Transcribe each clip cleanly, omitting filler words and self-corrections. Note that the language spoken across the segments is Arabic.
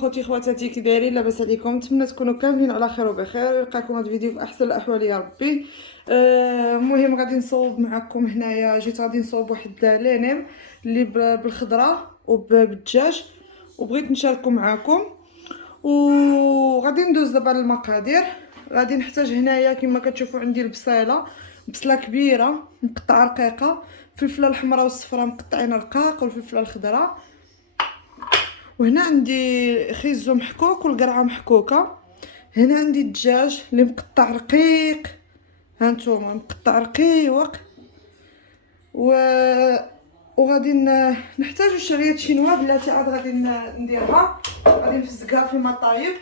خوتي خواتاتي كي دايرين؟ لاباس عليكم؟ نتمنى تكونوا كاملين على خير وبخير. نلقاكم هذا الفيديو في احسن الاحوال يا ربي. المهم غادي نصوب معكم هنايا، جيت غادي نصوب واحد لينيم اللي بالخضره وبالدجاج، وبغيت نشاركو معكم. وغادي ندوز دابا للمقادير. غادي نحتاج هنايا كما كتشوفوا عندي البصيله، بصله كبيره مقطعه رقيقه، الفلفله الحمراء والصفراء مقطعين رقاق، والفلفله الخضراء. وهنا عندي خيزو محكوك والقرعه محكوكه. هنا عندي الدجاج اللي مقطع رقيق، هانتوما مقطع رقيق. و وغادي نحتاج شريط شينوا بلاتي، عاد غادي نديرها، غادي نفزقها في مطايب.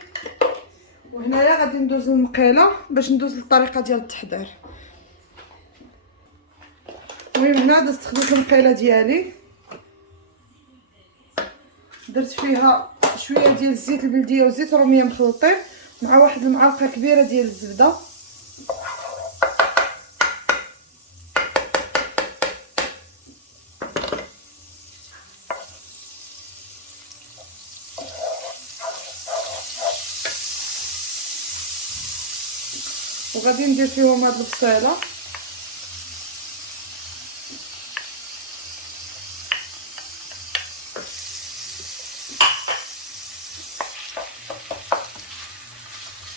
وهنايا غادي ندوز للمقيله باش ندوز للطريقه ديال التحضير. المهم هنا درت خديت المقيله ديالي، درت فيها شويه ديال الزيت البلديه وزيت روميه مخلطين مع واحد المعلقه كبيره ديال الزبده. وغادي ندير فيهم هاد البصيله،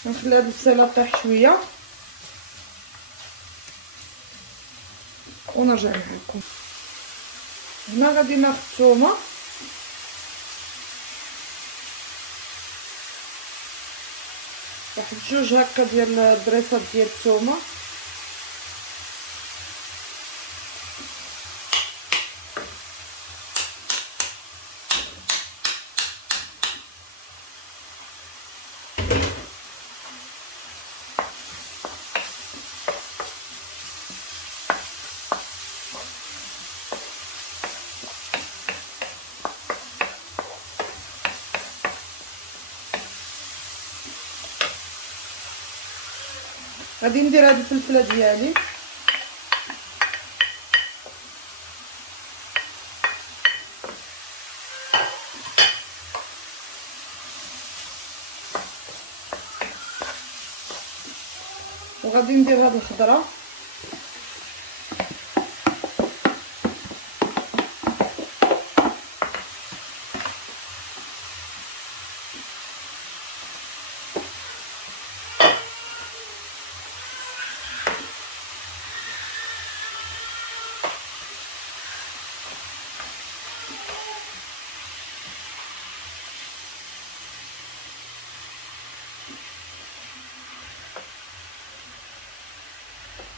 نخلي هاد البصيله طيح شويه ونرجع معكم. هنا غادي ناخذ الثومه، واحد جوج هكا ديال الدريسات ديال الثومه. غادي ندير هاد الفلفله ديالي، وغادي ندير هاد الخضره،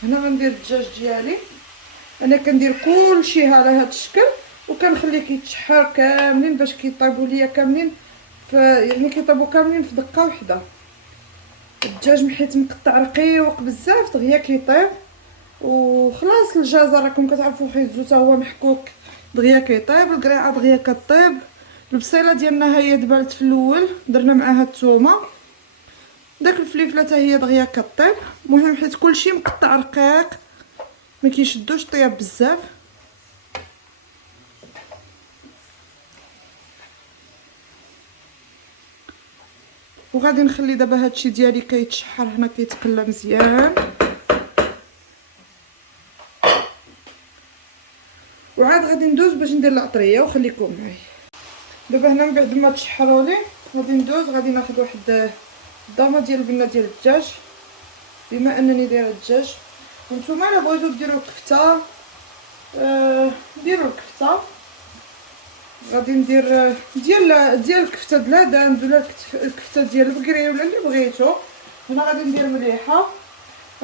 هنا غندير الدجاج ديالي. انا كندير كلشي على هذا الشكل وكنخليه كيتشحر كاملين باش كيطيبوا ليا كاملين يعني كيطيبوا كاملين في دقه واحده. الدجاج حيت مقطع رقيق بزاف دغيا كيطيب. وخلاص الجزر راكم كتعرفوا خيزو حتى هو محكوك دغيا كيطيب، القريعه دغيا كطيب، البصيله ديالنا هي دبلت في الاول درنا معاها الثومه، داك الفليفله حتى هي دغيا كطيب. المهم حيت كلشي مقطع رقيق ما كيشدوش طياب بزاف. وغادي نخلي دابا هادشي ديالي كيتشحر هنا كيتقلى مزيان. وعاد غادي ندوز باش ندير العطريه وخليكم معايا. دابا هنا من بعد ما تشحروا لي غادي ندوز، غادي ناخذ واحد الضامه ديال البنه ديال الدجاج. بما انني دايره الدجاج، نتوما الا بغيتو ديروا الكفته ديروا الكفته. غادي ندير ديال الكفته دلادان ولا الكفته ديال البقري ولا اللي بغيتو. هنا غادي ندير مليحه،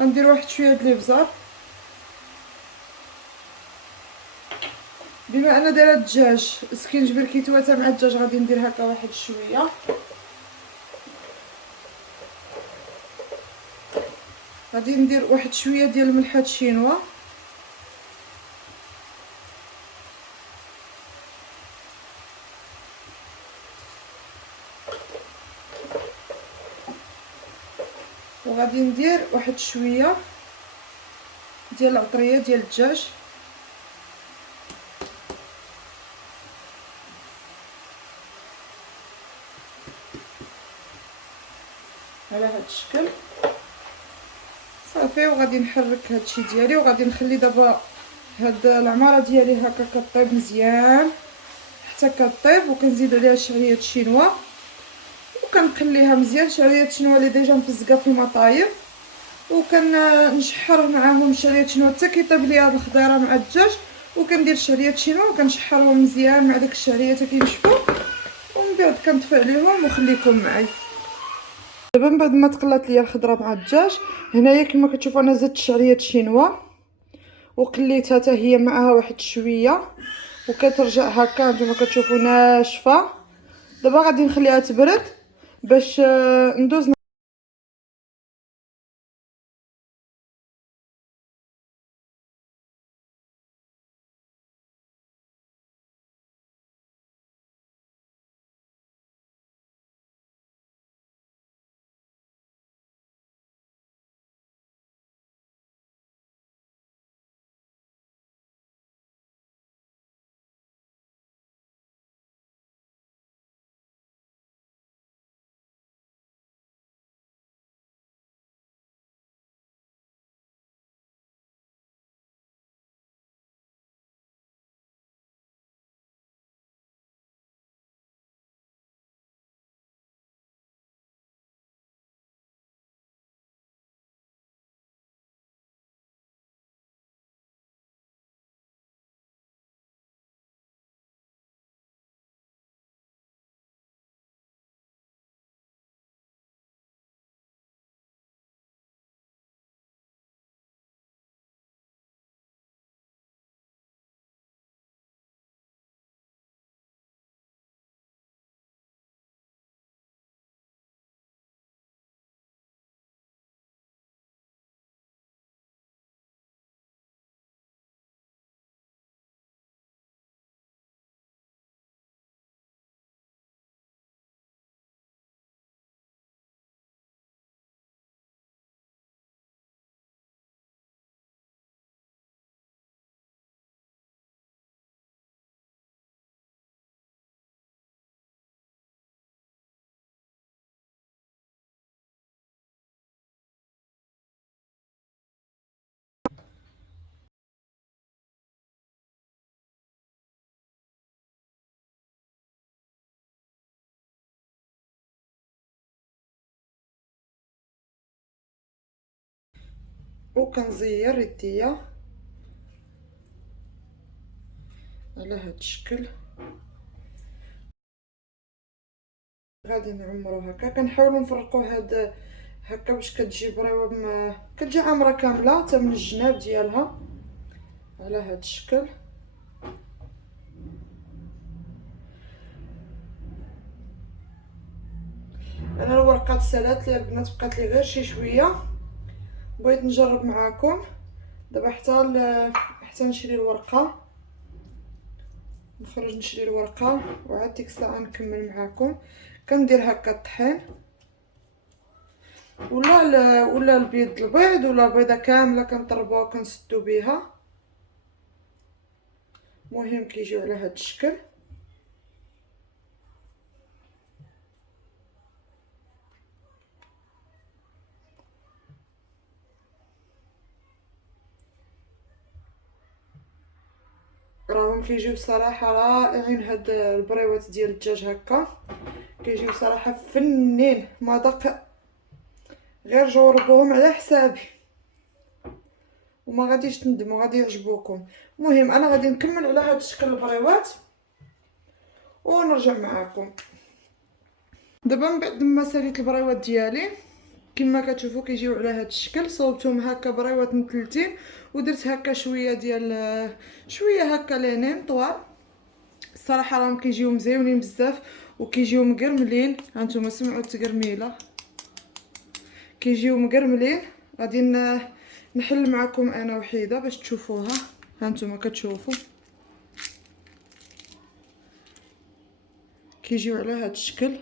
غندير واحد شويه د الابزار. بما انا دايره الدجاج سكينجبير كيتواتا مع الدجاج غادي ندير هكا واحد شويه. غادي ندير واحد شويه ديال الملحه الشينوا، وغادي ندير واحد شويه ديال العطريه ديال الدجاج. على هذا الشكل صافي. وغادي نحرك هادشي ديالي وغادي نخلي دابا هاد العماره ديالي هكا كطيب مزيان حتى كطيب، وكنزيد عليها الشعريه الشينوا وكنقليها مزيان. الشعريه الشينوا اللي ديجا مفزقه في الماء طايب، وكنشحر معاهم الشعريه الشينوا حتى كيطيب ليا هاد الخضيره مع الدجاج، وكندير الشعريه الشينوا وكنشحرهم مزيان مع داك الشعريه حتى كينشفوا، ومن بعد كنطفي عليهم وخليكم معايا. دابا من بعد ما تقلات ليا الخضره مع الدجاج، هنايا كما كتشوفوا انا زدت الشعريه الشينوا وقليتها حتى هي معها واحد شويه، وكترجع هكا نتوما كتشوفوا ناشفه. دابا غادي نخليها تبرد باش ندوز. وكنزير يديا على هاد الشكل. غادي نعمرو هكا، كنحاولوا نفرقوا هاد هكا باش كتجي بريوه كتجي عامره كامله حتى من الجناب ديالها على هاد الشكل. انا الورقات سالات لي البنات، بقات لي غير شي شويه، بغيت نجرب معاكم دابا حتى نشري الورقه، نخرج نشري الورقه وعاد ديك الساعه نكمل معاكم. كندير هكا الطحين ولا البيض ولا البيضه كامله كنطربوها وكنسدو بها. مهم كيجيو على هاد الشكل. راهم كيجيو صراحه رائعين هاد البريوات ديال الدجاج هكا، كيجيو صراحه فنين مذاق. غير جربوهم على حسابي وما غاديش تندموا، غادي يعجبوكم. المهم انا غادي نكمل على هاد الشكل البريوات ونرجع معاكم. دابا من بعد ما ساليت البريوات ديالي كما كتشوفوا كيجيو على هاد الشكل، صوبتهم هكا بريوات مثلثين ودرت هكا شويه ديال شويه هكا لينين طوال. الصراحه راهم كيجيو مزيونين بزاف وكيجيو مقرملين. هانتوما سمعوا التقرميله، كيجيو مقرملين. غادي نحل معكم انا وحيده باش تشوفوها. هانتوما كتشوفوا كيجيو على هاد الشكل،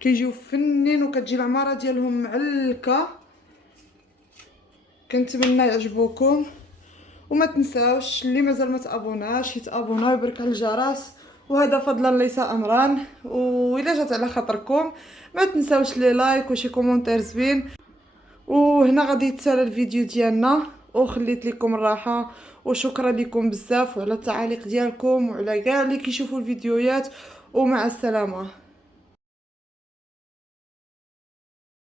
كيجيو فنين وكتجي العماره ديالهم معلكه. كنتمنى يعجبوكم، وما تنساوش اللي مازال ما تابوناش يتابونا ويبرك على الجرس وهذا فضلا ليس امرا. وإلا جات على خاطركم ما تنساوش لي لايك وشي كومونتير زوين. وهنا غادي يتسالى الفيديو ديالنا، وخليت لكم الراحه، وشكرا لكم بزاف وعلى التعاليق ديالكم وعلى كاع اللي كيشوفوا الفيديوهات، ومع السلامه.